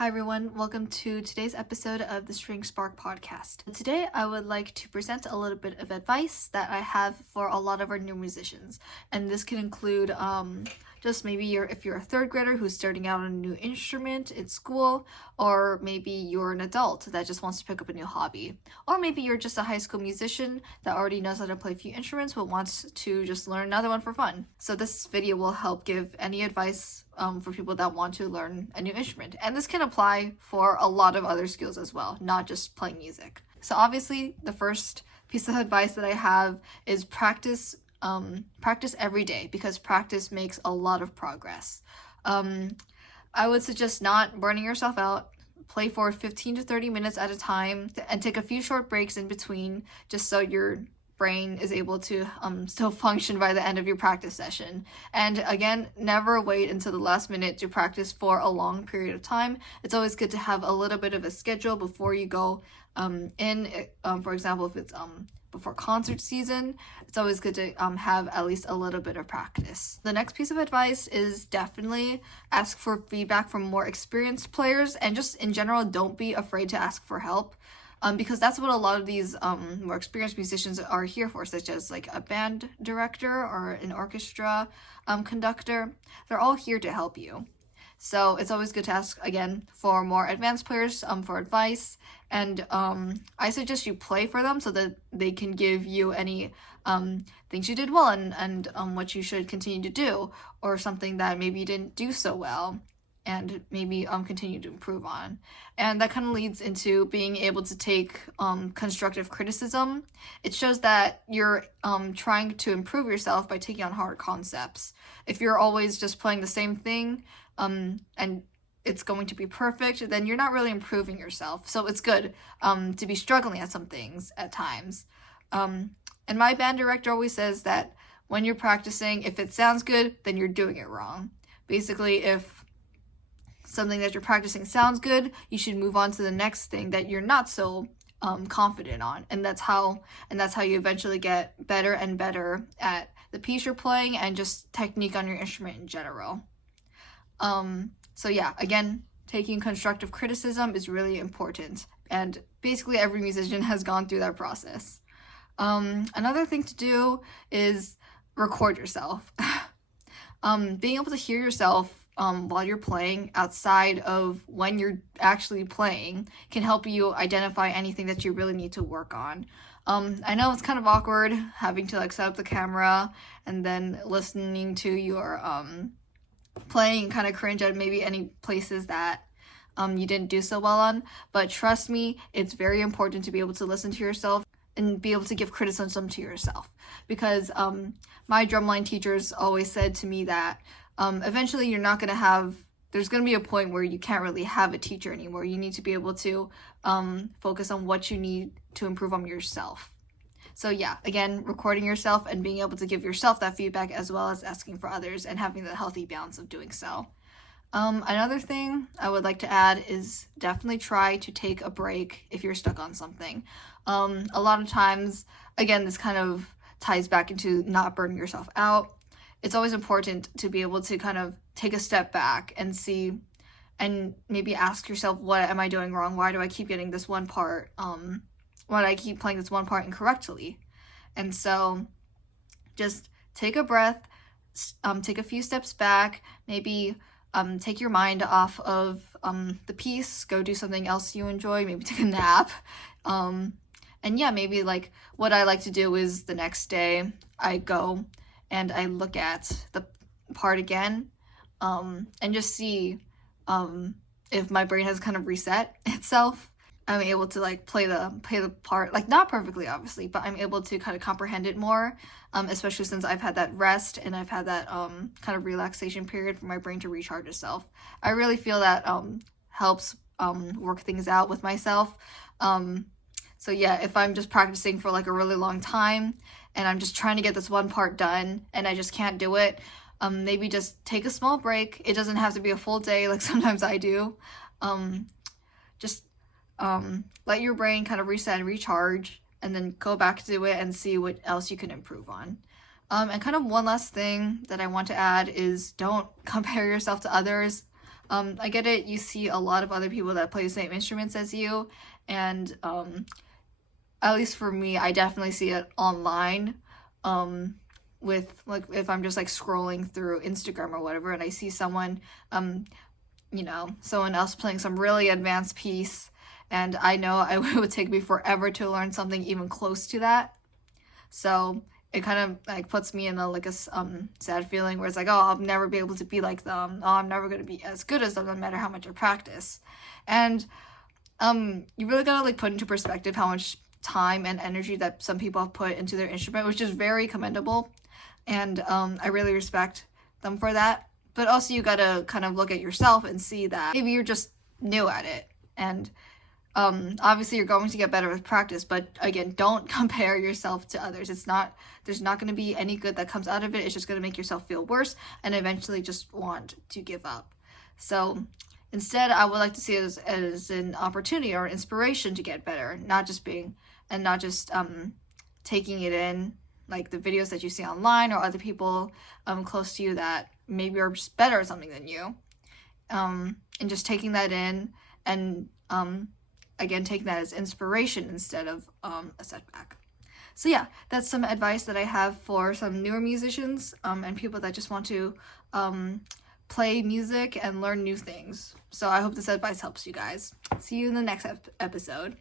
Hi everyone, welcome to today's episode of the String Spark podcast. Today I would like to present a little bit of advice that I have for a lot of our new musicians. And this can include just maybe if you're a third grader who's starting out on a new instrument in school, or maybe you're an adult that just wants to pick up a new hobby. Or maybe you're just a high school musician that already knows how to play a few instruments but wants to just learn another one for fun. So this video will help give any advice for people that want to learn a new instrument. And this can apply for a lot of other skills as well, not just playing music. So obviously, the first piece of advice that I have is practice every day, because practice makes a lot of progress. I would suggest not burning yourself out. Play for 15 to 30 minutes at a time and take a few short breaks in between, just so your brain is able to still function by the end of your practice session. And again, never wait until the last minute to practice for a long period of time. It's always good to have a little bit of a schedule before you go for example, if it's before concert season, it's always good to have at least a little bit of practice. The next piece of advice is definitely ask for feedback from more experienced players, and just in general, don't be afraid to ask for help. Because that's what a lot of these more experienced musicians are here for, such as like a band director or an orchestra conductor. They're all here to help you. So it's always good to ask, again, for more advanced players for advice. And I suggest you play for them so that they can give you any things you did well and what you should continue to do, or something that maybe you didn't do so well and maybe continue to improve on. And that kind of leads into being able to take constructive criticism. It shows that you're trying to improve yourself by taking on hard concepts. If you're always just playing the same thing and it's going to be perfect, then you're not really improving yourself. So it's good to be struggling at some things at times. And my band director always says that when you're practicing, if it sounds good, then you're doing it wrong. Basically, if something that you're practicing sounds good, you should move on to the next thing that you're not so confident on. And that's how you eventually get better and better at the piece you're playing and just technique on your instrument in general. So yeah, again, taking constructive criticism is really important, and basically every musician has gone through that process. Another thing to do is record yourself. Being able to hear yourself while you're playing outside of when you're actually playing can help you identify anything that you really need to work on. I know it's kind of awkward having to like set up the camera and then listening to your playing and kind of cringe at maybe any places that you didn't do so well on, but trust me, it's very important to be able to listen to yourself and be able to give criticism to yourself, because my drumline teachers always said to me that eventually there's going to be a point where you can't really have a teacher anymore. You need to be able to focus on what you need to improve on yourself. So yeah, again, recording yourself and being able to give yourself that feedback, as well as asking for others and having the healthy balance of doing so. Another thing I would like to add is definitely try to take a break if you're stuck on something. A lot of times, again, this kind of ties back into not burning yourself out. It's always important to be able to kind of take a step back and see, and maybe ask yourself, what am I doing wrong? Why do I keep getting this one part? Why do I keep playing this one part incorrectly? And so just take a breath, take a few steps back, maybe take your mind off of the piece, go do something else you enjoy, maybe take a nap. And yeah, maybe like what I like to do is the next day I go and I look at the part again and just see if my brain has kind of reset itself. I'm able to like play the part, like not perfectly obviously, but I'm able to kind of comprehend it more, especially since I've had that rest and I've had that kind of relaxation period for my brain to recharge itself. I really feel that helps work things out with myself. So yeah, if I'm just practicing for like a really long time and I'm just trying to get this one part done and I just can't do it, maybe just take a small break. It doesn't have to be a full day like sometimes I do. Just let your brain kind of reset and recharge, and then go back to it and see what else you can improve on. And kind of one last thing that I want to add is don't compare yourself to others. I get it, you see a lot of other people that play the same instruments as you, and at least for me, I definitely see it online, with like if I'm just like scrolling through Instagram or whatever, and I see someone, someone else playing some really advanced piece, and I know it would take me forever to learn something even close to that. So it kind of like puts me in a sad feeling where it's like, oh, I'll never be able to be like them. Oh, I'm never gonna be as good as them, no matter how much I practice. And you really gotta like put into perspective how much time and energy that some people have put into their instrument, which is very commendable, and I really respect them for that. But also you gotta kind of look at yourself and see that maybe you're just new at it, and obviously you're going to get better with practice, but again, don't compare yourself to others. There's not going to be any good that comes out of it. It's just going to make yourself feel worse and eventually just want to give up. So instead, I would like to see it as an opportunity or inspiration to get better, not just taking it in, like the videos that you see online or other people close to you that maybe are just better at something than you, and just taking that in, and again, taking that as inspiration instead of a setback. So yeah, that's some advice that I have for some newer musicians, and people that just want to play music and learn new things. So I hope this advice helps you guys. See you in the next episode.